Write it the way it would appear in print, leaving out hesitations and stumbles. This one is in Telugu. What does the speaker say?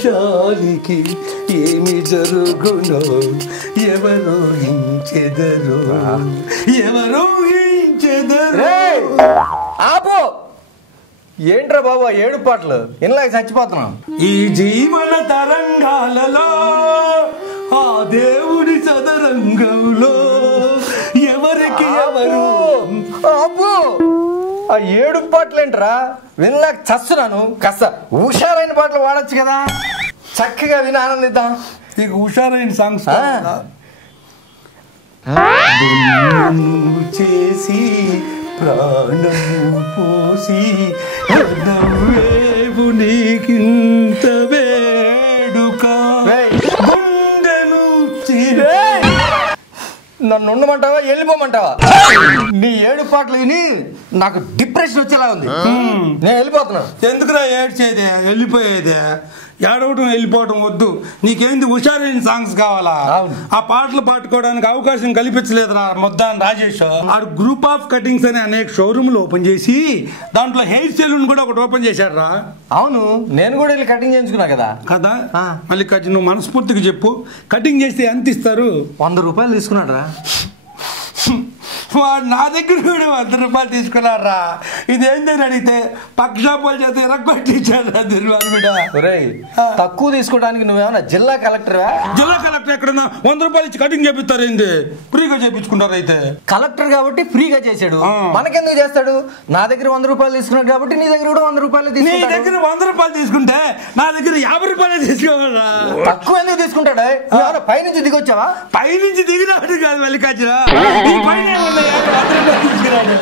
వైశాలికి ఏమి జరుగునో ఎవరు హించెదరు ఎవరు హించెదరు. ఆపో ఏంట్రా బాబు ఏడు పాటలు ఇలాగ చచ్చిపోతున్నాం. ఈ జీవన తరంగాలలో ఆ దేవుడి సదరంగంలో ఎవరికి ఎవరు. అబ్బో ఆ ఏడు పాటలు ఏంట్రా వినలేక చస్తున్నాను. కాస్త హుషారైన పాటలు వాడచ్చు కదా, చక్కగా విని ఆనందిద్దాం. నీకు హుషారైన సాంగ్స్ చేసి ప్రాణము పోసి నవ్వేవు నీకింత వేడుక గుండెను నన్ను ఉండమంటావా వెళ్ళిపోమంటావా? నీ ఏడు పాటలు విని నాకు డిప్రెషన్ వచ్చేలా ఉంది. నేను వెళ్ళిపోతున్నాను. ఎందుకురా ఏడ్చేదే వెళ్ళిపోయేదే? ఏడవటం వెళ్ళిపోవటం వద్దు. నీకేంది హుషారైన సాంగ్స్ కావాలా? ఆ పాటలు పాడుకోవడానికి అవకాశం కల్పించలేదురా మొద్దాన్ రాజేష్. ఆ గ్రూప్ ఆఫ్ కటింగ్స్ అని అనేక షోరూమ్లు ఓపెన్ చేసి దాంట్లో హెయిర్ సెలూన్ కూడా ఒకటి ఓపెన్ చేశాడు రా. అవును నేను కూడా వెళ్ళి కటింగ్ చేయించుకున్నా కదా. కదా మళ్ళీ నువ్వు మనస్ఫూర్తిగా చెప్పు, కటింగ్ చేస్తే ఎంత ఇస్తారు? 100 రూపాయలు తీసుకున్నాడు రా. వాడు నా దగ్గర కూడా 100 రూపాయలు తీసుకున్నారా? ఇదేందని అడిగితే పక్క షాపుల చేత ఎరగొట్టించాడు. తక్కువ తీసుకోవడానికి నువ్వేమన్నా జిల్లా కలెక్టర్వా? జిల్లా కలెక్టర్ ఎక్కడన్నా 100 రూపాయలు ఇచ్చి కటింగ్ చేపిస్తారు ఏంది? ఫ్రీగా చేపించుకుంటారు. అయితే కలెక్టర్ కాబట్టి ఫ్రీగా చేశాడు, మనకెందుకు చేస్తాడు? నా దగ్గర 100 రూపాయలు తీసుకున్నాడు కాబట్టి నీ దగ్గర కూడా 100 రూపాయలు నీ దగ్గర 100 రూపాయలు తీసుకుంటే నా దగ్గర 50 రూపాయలు తీసుకోవాలా? తక్కువ ఎందుకు తీసుకుంటాడు? పైనుంచి దిగొచ్చావా? పైనుంచి దిగినాడు కాదు మల్లికార్జున, ఈ పైన తీసుకురాడు.